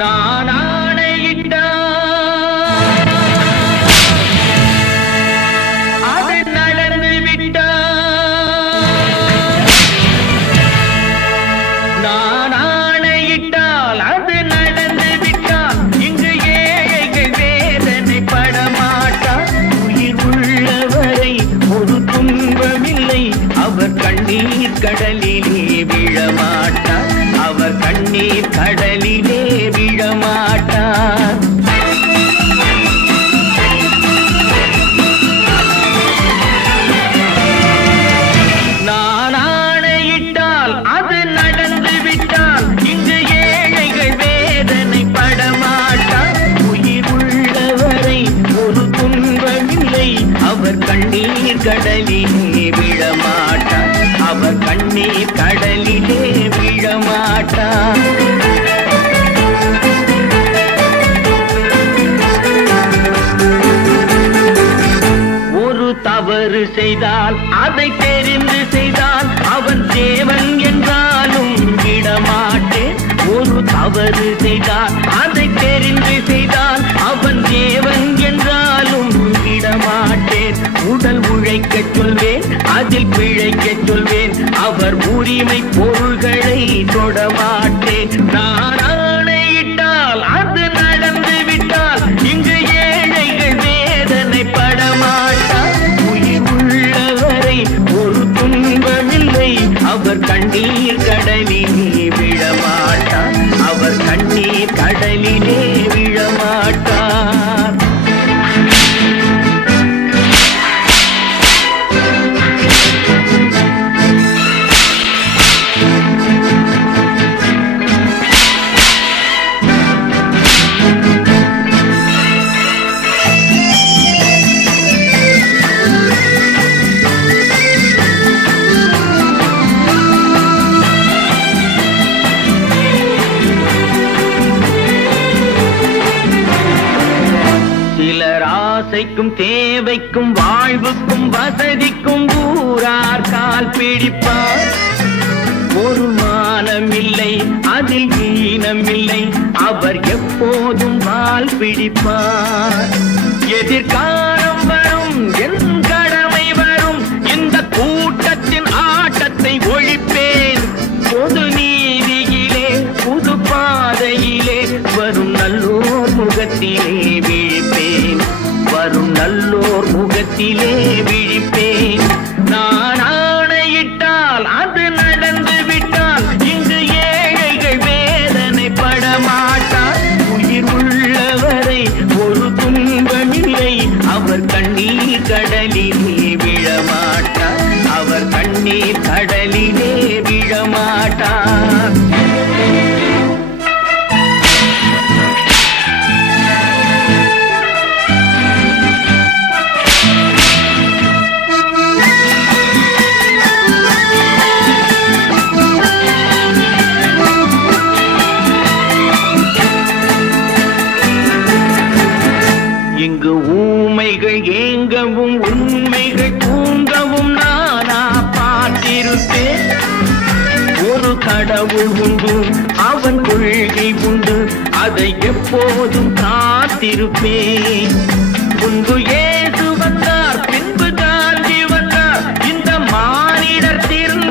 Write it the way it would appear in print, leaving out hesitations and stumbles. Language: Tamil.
நான் ஆணையிட்டா அது நடந்து விட்டா நான் ஆணையிட்டால் அது நடந்து விட்டால் இங்கு ஏழைகள் வேதனை படமாட்டார். உயிர் உள்ளவரை ஒரு துன்பமில்லை, அவர் கண்ணீர் கடலிலே விழமாட்டார். அவர் கண்ணீர் கடலிலே விழமாட்டார். நான் ஆணையிட்டால் அது நடந்து விட்டால் இங்கு ஏழைகள் வேதனை படமாட்டார். உயிர் உள்ளவரை ஒரு துன்பமில்லை, அவர் கண்ணீர் கடலிலே விழமாட்டார். அவர் கண்ணீர் கடலிலே விழமாட்டார். ஒரு தவறு செய்தால் அதை தெரிந்து செய்தால் அவன் தேவன் என்றாலும் விடமாட்டேன். ஒரு தவறு செய்தால் அதை தெரிந்து செய்தால் அவன் தேவன் என்றாலும் விடமாட்டேன். உடல் உழைக்கச் சொல்வேன், அதில் பிழைக்கச் சொல்வேன், அவர் உரிமை பொருள்களை தொடமாட்டேன். நான் ஆணையிட்டால் அது நடந்து விட்டால் இங்கு ஏழைகள் வேதனை படமாட்டார். உயிர் உள்ளவரை ஒரு துன்பமில்லை, அவர் கண்ணீர் கடலிலே விழமாட்டார். அவர் கண்ணீர் கடலிலே விழமாட்டார். சிலர் ஆசைக்கும் தேவைக்கும் வாழ்வுக்கும் வசதிக்கும் ஊரார் கால் பிடிப்பார். ஒரு மானமில்லை, அதில் ஈனமில்லை, அவர் எப்போதும் வால் பிடிப்பார். எதிர்காலம் வரும், என் கடமை வரும், இந்த கூட்டத்தின் ஆட்டத்தை ஒழிப்பேன். பொது நீதியிலே புது பாதையிலே வரும் நல்லோர் முகத்திலே விழிப்பேன். வரும் நல்லோர் முகத்திலே விழிப்பேன். நான் ஆணையிட்டால் அது நடந்து விட்டால் இங்கு ஏழைகள் வேதனை படமாட்டார். உயிர் உள்ளவரை ஒரு துன்பமில்லை, அவர் கண்ணீர் கடலிலே விழமாட்டார். அவர் கண்ணீர் கடலிலே விழமாட்டார். இங்கு ஊமைகள் ஏங்கவும் உண்மைகள் தூங்கவும் நானா பார்த்திருப்பேன். ஒரு கடவுள் உண்டு, அவன் கொள்கை உண்டு, அதை எப்போதும் காத்திருப்பேன். முன்பு இயேசு வந்தார், பின்பு காந்தி வந்தார், இந்த மானிடர் தீர்ந்த